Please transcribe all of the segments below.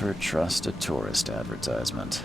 Never trust a tourist advertisement.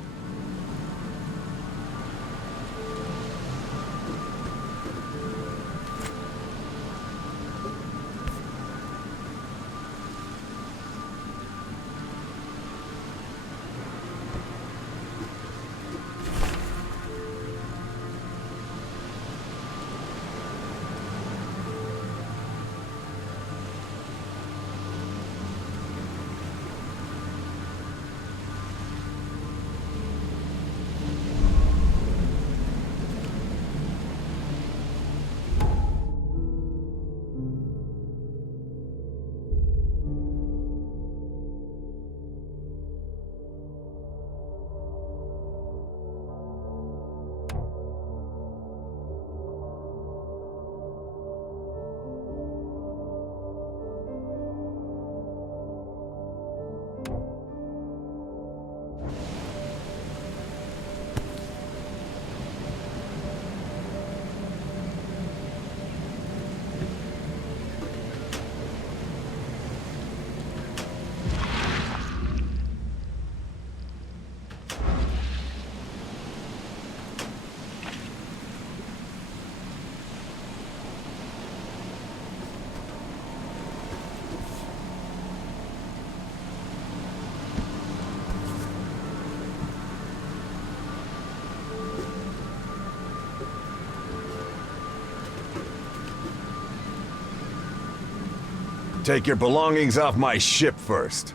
Take your belongings off my ship first.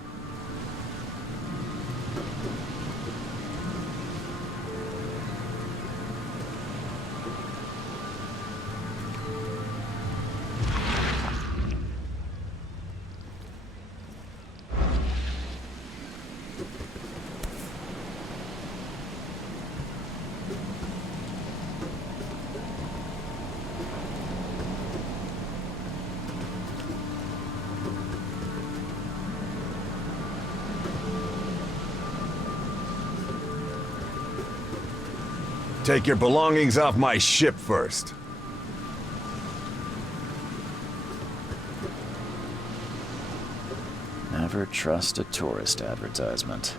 Take your belongings off my ship first. Never trust a tourist advertisement.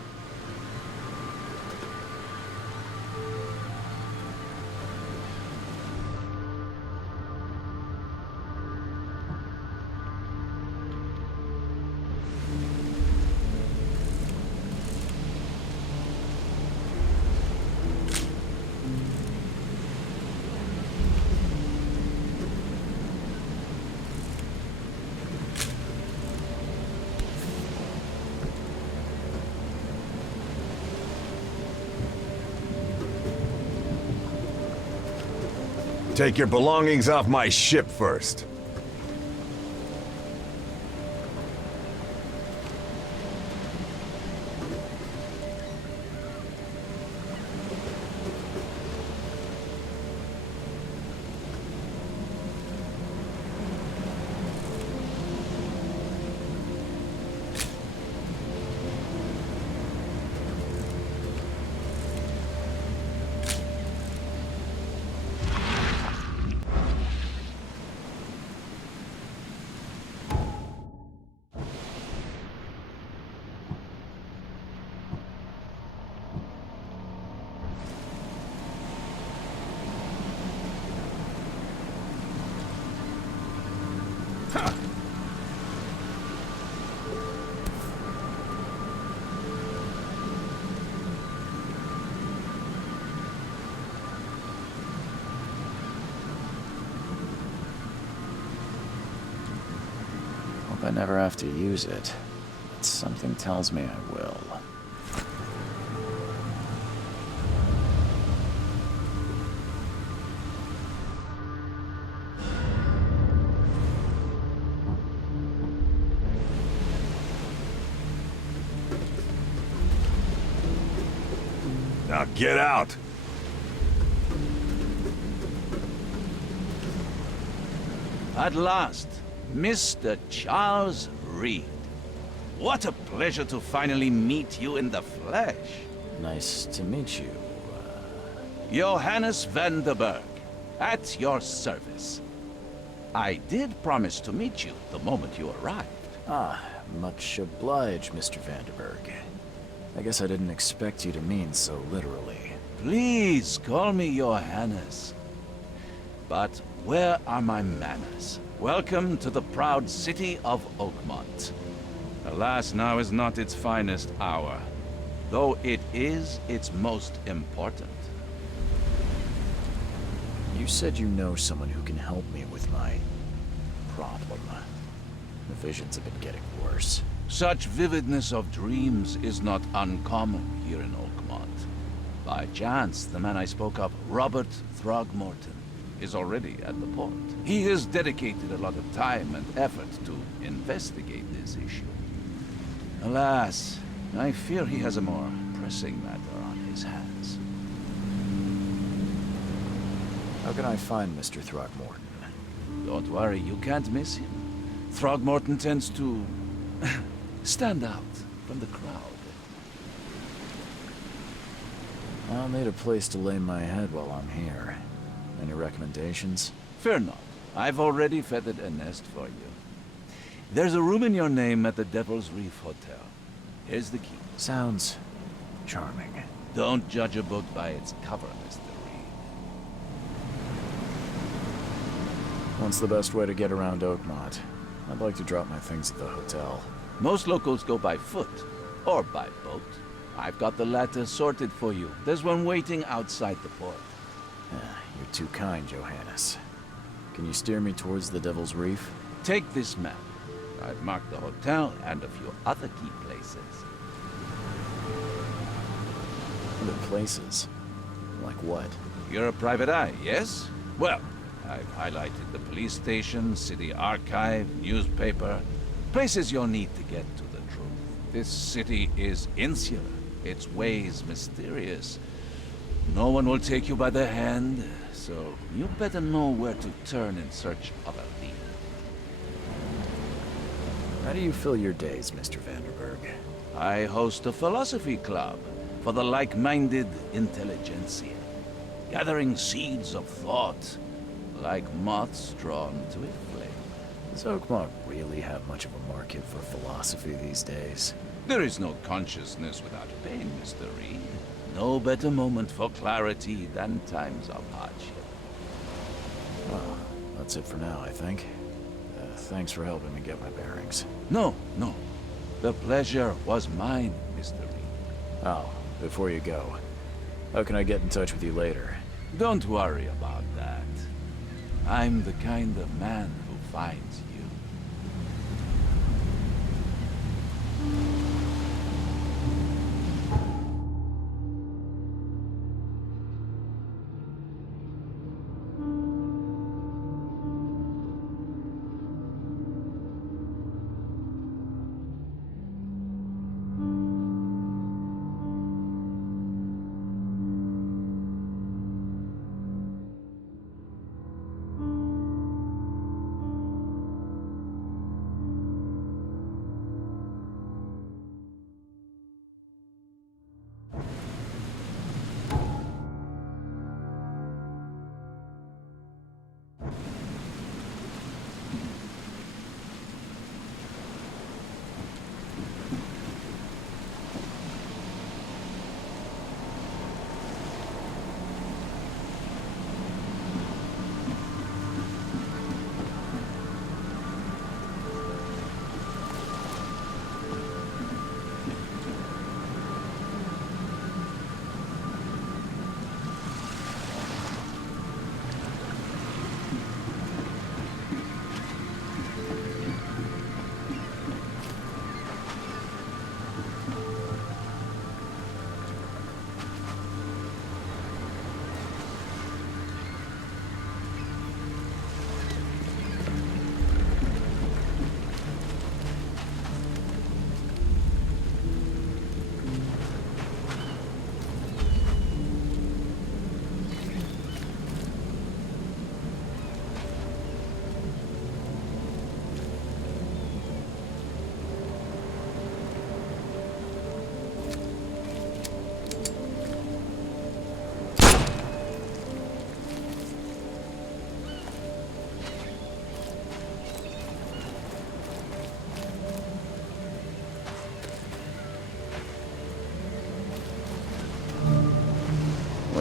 Take your belongings off my ship first. Hope I never have to use it, but something tells me I will. Now get out! At last, Mr. Charles Reed. What a pleasure to finally meet you in the flesh. Nice to meet you. Johannes van der Berg, at your service. I did promise to meet you the moment you arrived. Ah, much obliged, Mr. Vanderberg. I guess I didn't expect you to mean so literally. Please call me your Highness. But where are my manners? Welcome to the proud city of Oakmont. Alas, now is not its finest hour, though it is its most important. You said you know someone who can help me with my problem. The visions have been getting worse. Such vividness of dreams is not uncommon here in Oakmont. By chance, the man I spoke of, Robert Throgmorton, is already at the port. He has dedicated a lot of time and effort to investigate this issue. Alas, I fear he has a more pressing matter on his hands. How can I find Mr. Throgmorton? Don't worry, you can't miss him. Throgmorton tends to stand out from the crowd. I'll need a place to lay my head while I'm here. Any recommendations? Fear not. I've already feathered a nest for you. There's a room in your name at the Devil's Reef Hotel. Here's the key. Sounds charming. Don't judge a book by its cover, Mr. Reed. What's the best way to get around Oakmont? I'd like to drop my things at the hotel. Most locals go by foot, or by boat. I've got the latter sorted for you. There's one waiting outside the port. You're too kind, Johannes. Can you steer me towards the Devil's Reef? Take this map. I've marked the hotel and a few other key places. Other places? Like what? You're a private eye, yes? Well, I've highlighted the police station, city archive, newspaper, places you'll need to get to the truth. This city is insular, its ways mysterious. No one will take you by the hand, so you better know where to turn in search of a lead. How do you fill your days, Mr. Vanderberg? I host a philosophy club for the like-minded intelligentsia, gathering seeds of thought like moths drawn to a flame. Does Oakmont really have much of a market for philosophy these days? There is no consciousness without pain, Mr. Reed. No better moment for clarity than times of hardship. Well, that's it for now, I think. Thanks for helping me get my bearings. No. The pleasure was mine, Mr. Reed. Oh, before you go, how can I get in touch with you later? Don't worry about that. I'm the kind of man who finds you.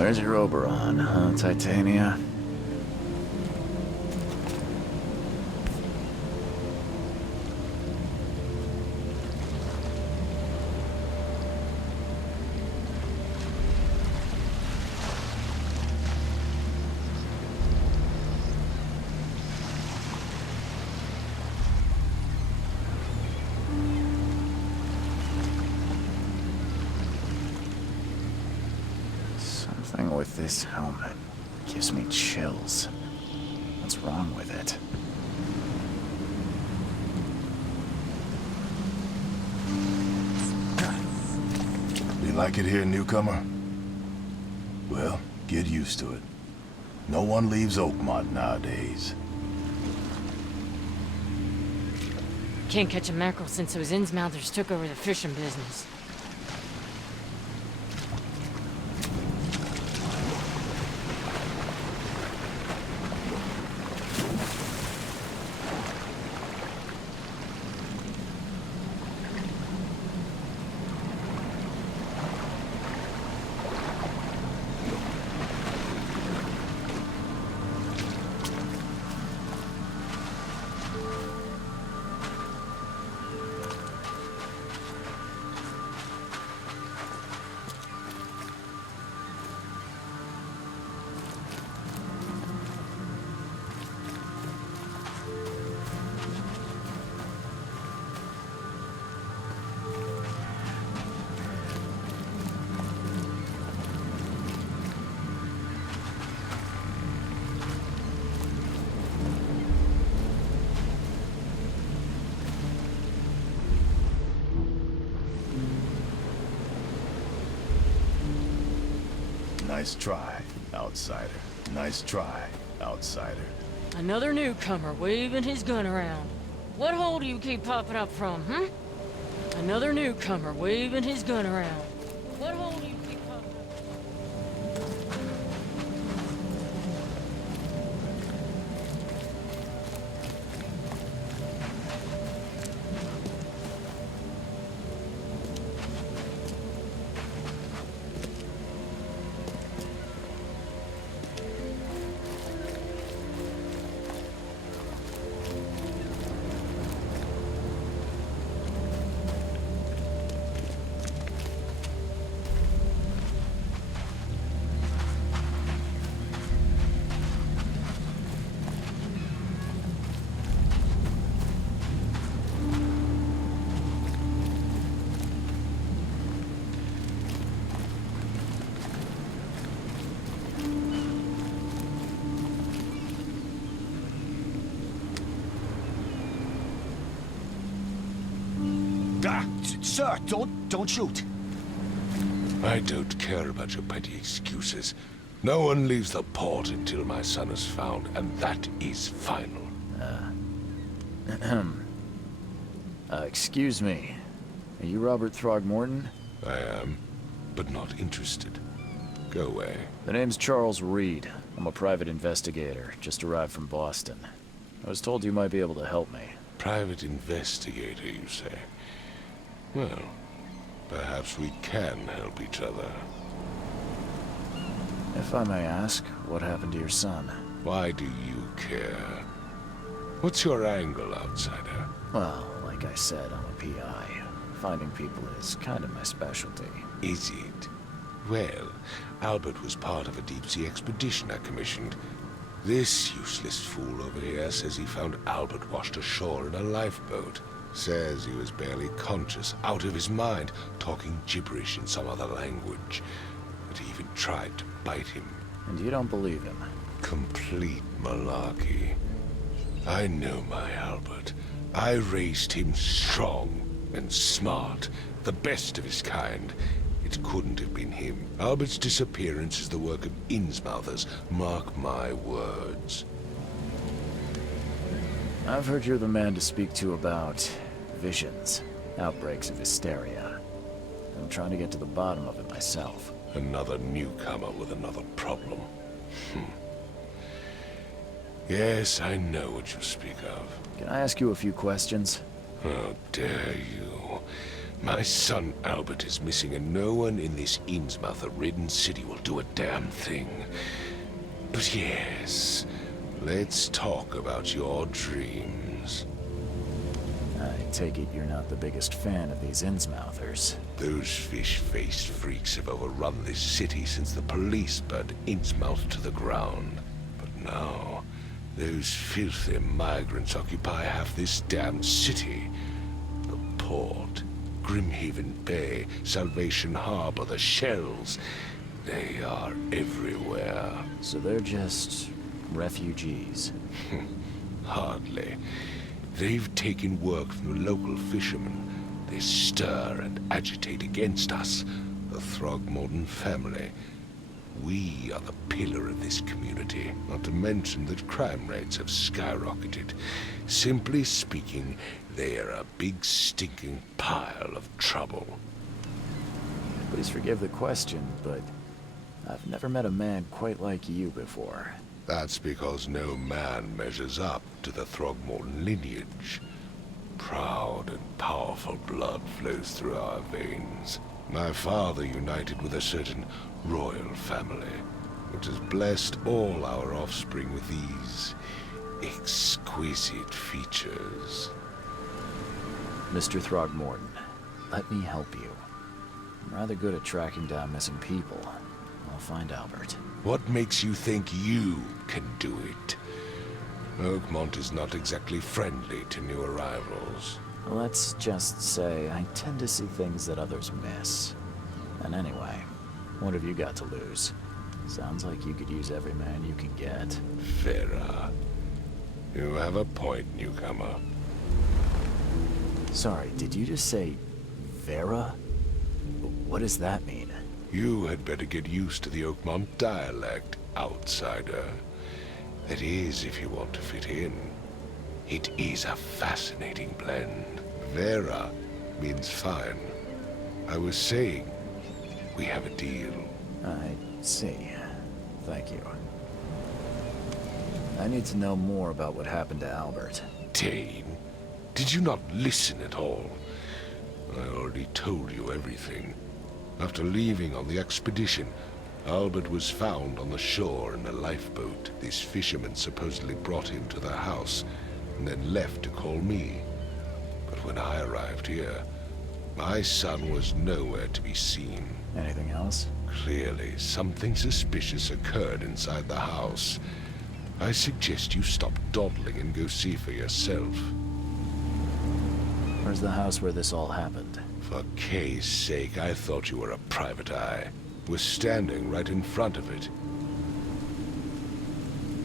Where's your Oberon, huh, Titania? Something with this helmet gives me chills. What's wrong with it? You like it here, newcomer? Well, get used to it. No one leaves Oakmont nowadays. Can't catch a mackerel since those Innsmouthers took over the fishing business. Nice try, outsider. Nice try, outsider. Another newcomer waving his gun around. What hole do you keep popping up from, hmm? Another newcomer waving his gun around. What hole do you keep popping up from? Sir, don't shoot. I don't care about your petty excuses. No one leaves the port until my son is found, and that is final. Excuse me. Are you Robert Throgmorton? I am, but not interested. Go away. The name's Charles Reed. I'm a private investigator, just arrived from Boston. I was told you might be able to help me. Private investigator, you say? Well, perhaps we can help each other. If I may ask, what happened to your son? Why do you care? What's your angle, outsider? Well, like I said, I'm a PI. Finding people is kind of my specialty. Is it? Well, Albert was part of a deep-sea expedition I commissioned. This useless fool over here says he found Albert washed ashore in a lifeboat. Says he was barely conscious, out of his mind, talking gibberish in some other language. That he even tried to bite him. And you don't believe him? Complete malarkey. I know my Albert. I raised him strong and smart, the best of his kind. It couldn't have been him. Albert's disappearance is the work of Innsmouthers, mark my words. I've heard you're the man to speak to about visions, outbreaks of hysteria. I'm trying to get to the bottom of it myself. Another newcomer with another problem. Yes, I know what you speak of. Can I ask you a few questions? How dare you? My son Albert is missing, and no one in this Innsmouth-ridden city will do a damn thing. But yes, let's talk about your dreams. I take it you're not the biggest fan of these Innsmouthers. Those fish-faced freaks have overrun this city since the police burned Innsmouth to the ground. But now, those filthy migrants occupy half this damn city. The port, Grimhaven Bay, Salvation Harbor, the shells. They are everywhere. So they're just refugees. Hardly. They've taken work from the local fishermen. They stir and agitate against us, the Throgmorton family. We are the pillar of this community, not to mention that crime rates have skyrocketed. Simply speaking, they are a big stinking pile of trouble. Please forgive the question, but I've never met a man quite like you before. That's because no man measures up to the Throgmorton lineage. Proud and powerful blood flows through our veins. My father united with a certain royal family, which has blessed all our offspring with these exquisite features. Mr. Throgmorton, let me help you. I'm rather good at tracking down missing people. I'll find Albert. What makes you think you can do it? Oakmont is not exactly friendly to new arrivals. Let's just say I tend to see things that others miss. And anyway, what have you got to lose? Sounds like you could use every man you can get. Vera, you have a point, newcomer. Sorry, did you just say Vera? What does that mean? You had better get used to the Oakmont dialect, outsider. That is, if you want to fit in. It is a fascinating blend. Vera means fine. I was saying, we have a deal. I see. Thank you. I need to know more about what happened to Albert. Dane, did you not listen at all? I already told you everything. After leaving on the expedition, Albert was found on the shore in a lifeboat. These fishermen supposedly brought him to their house, and then left to call me. But when I arrived here, my son was nowhere to be seen. Anything else? Clearly, something suspicious occurred inside the house. I suggest you stop dawdling and go see for yourself. Where's the house where this all happened? For Kay's sake, I thought you were a private eye. Was standing right in front of it.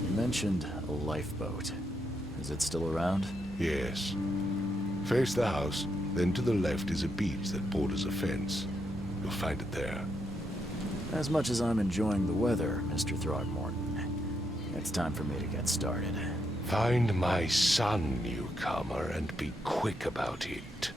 You mentioned a lifeboat. Is it still around? Yes. Face the house, then to the left is a beach that borders a fence. You'll find it there. As much as I'm enjoying the weather, Mr. Throgmorton, it's time for me to get started. Find my son, newcomer, and be quick about it.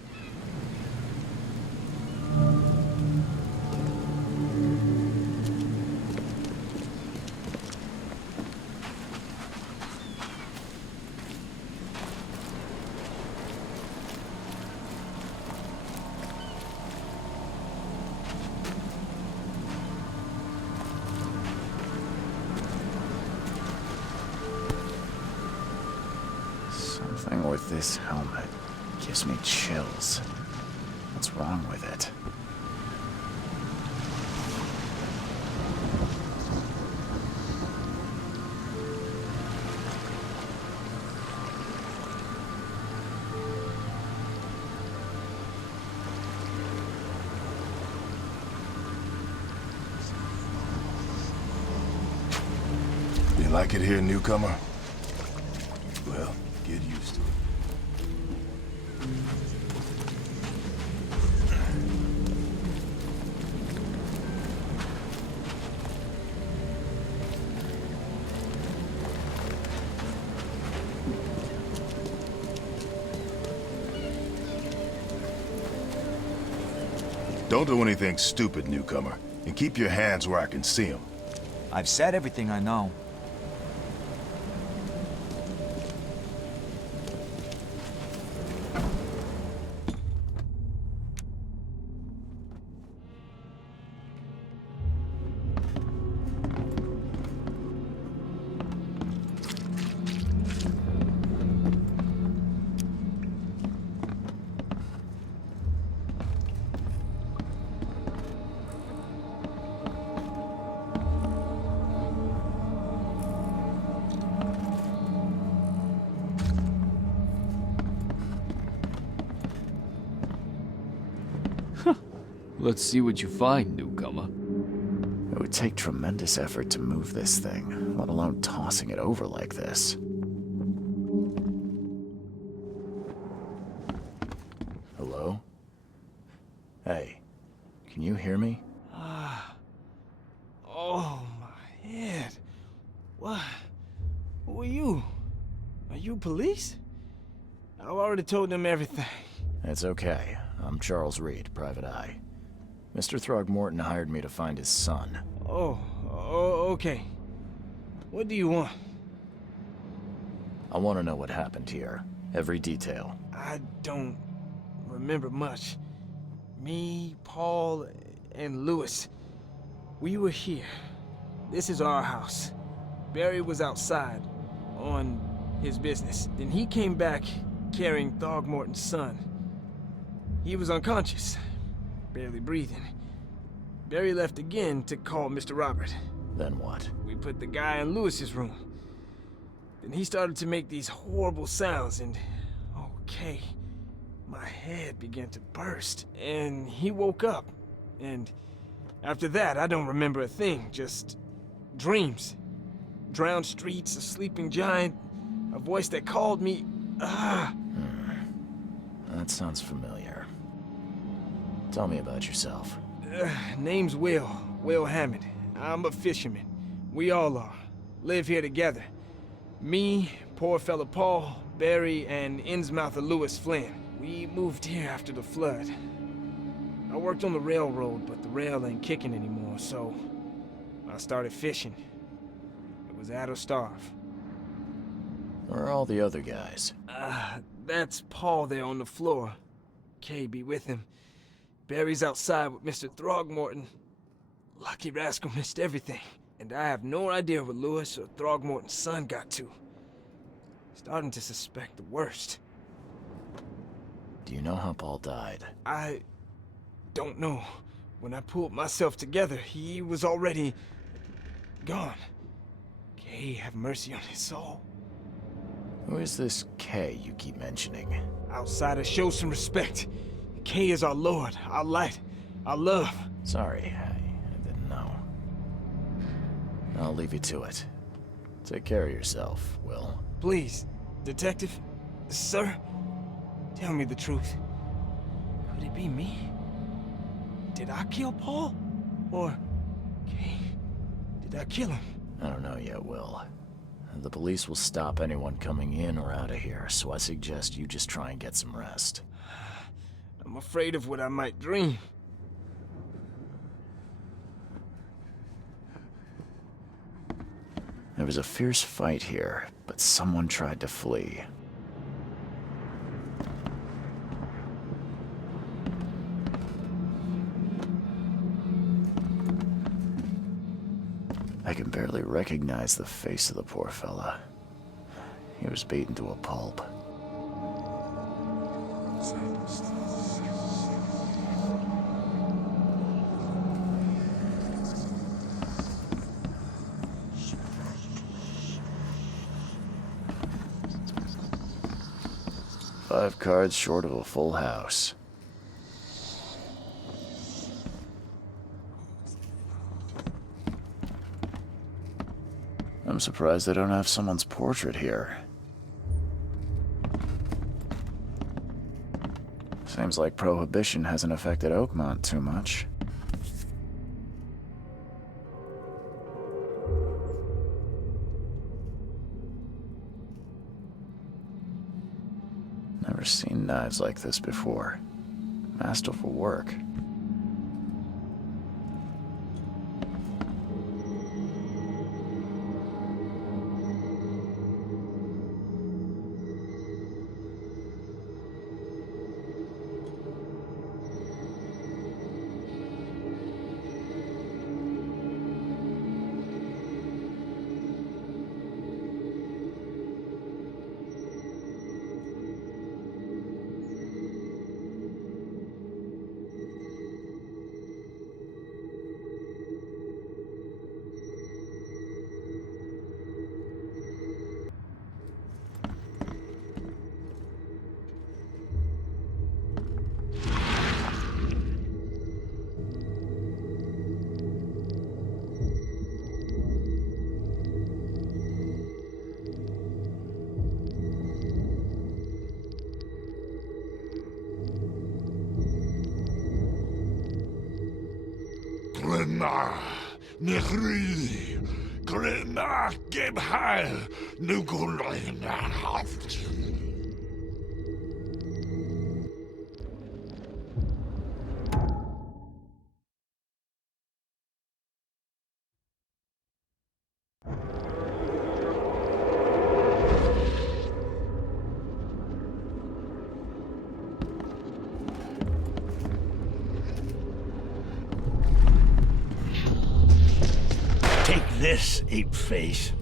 Something with this helmet gives me chills. What's wrong with it? You like it here, newcomer? Well, get used to it. Don't do anything stupid, newcomer, and keep your hands where I can see them. I've said everything I know. Let's see what you find, newcomer. It would take tremendous effort to move this thing, let alone tossing it over like this. Hello? Hey, can you hear me? Oh, my head. What? Who are you? Are you police? I've already told them everything. It's okay. I'm Charles Reed, Private Eye. Mr. Throgmorton hired me to find his son. Oh, okay. What do you want? I want to know what happened here. Every detail. I don't remember much. Me, Paul, and Lewis. We were here. This is our house. Barry was outside, on his business. Then he came back carrying Throgmorton's son. He was unconscious, barely breathing. Barry left again to call Mr. Robert. Then what? We put the guy in Lewis's room. Then he started to make these horrible sounds and, okay, my head began to burst. And he woke up. And after that, I don't remember a thing, just dreams. Drowned streets, a sleeping giant, a voice that called me. That sounds familiar. Tell me about yourself. Name's Will Hammond. I'm a fisherman. We all are. Live here together. Me, poor fella Paul, Barry, and Innsmouther Lewis Flynn. We moved here after the flood. I worked on the railroad, but the rail ain't kicking anymore, so I started fishing. It was at or starve. Where are all the other guys? That's Paul there on the floor. Kay be with him. Barry's outside with Mr. Throgmorton. Lucky rascal missed everything. And I have no idea what Lewis or Throgmorton's son got to. Starting to suspect the worst. Do you know how Paul died? I don't know. When I pulled myself together, he was already gone. Kay have mercy on his soul. Who is this K you keep mentioning? Outsiders, show some respect. Kay is our lord, our light, our love. Sorry, I didn't know. I'll leave you to it. Take care of yourself, Will. Please, detective, sir, tell me the truth. Could it be me? Did I kill Paul? Or, Kay, did I kill him? I don't know yet, Will. The police will stop anyone coming in or out of here, so I suggest you just try and get some rest. I'm afraid of what I might dream. There was a fierce fight here, but someone tried to flee. I can barely recognize the face of the poor fella. He was beaten to a pulp. Five cards short of a full house. I'm surprised they don't have someone's portrait here. Seems like Prohibition hasn't affected Oakmont too much. Never seen knives like this before. Masterful work. Grena, Nehri, Grena, Gebhal, Nugulina. Take this, ape face.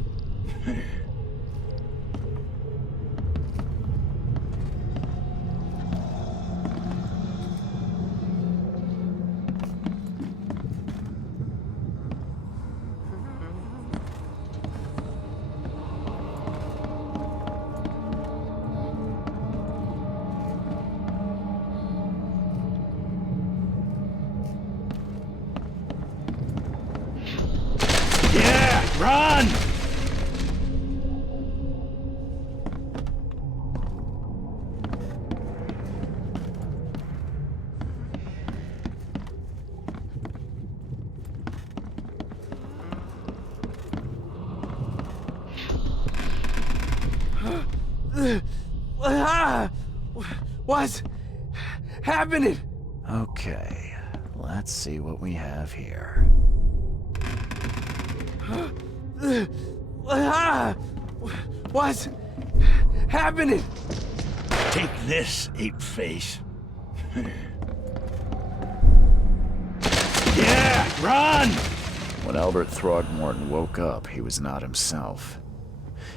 Run! What's happening? Okay, let's see what we have here. What's happening? Take this, ape face. Yeah, run! When Albert Throgmorton woke up, he was not himself.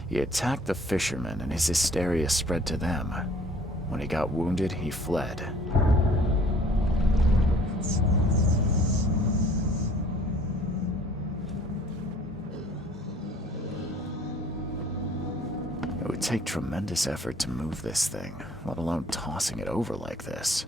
He attacked the fishermen, and his hysteria spread to them. When he got wounded, he fled. It would take tremendous effort to move this thing, let alone tossing it over like this.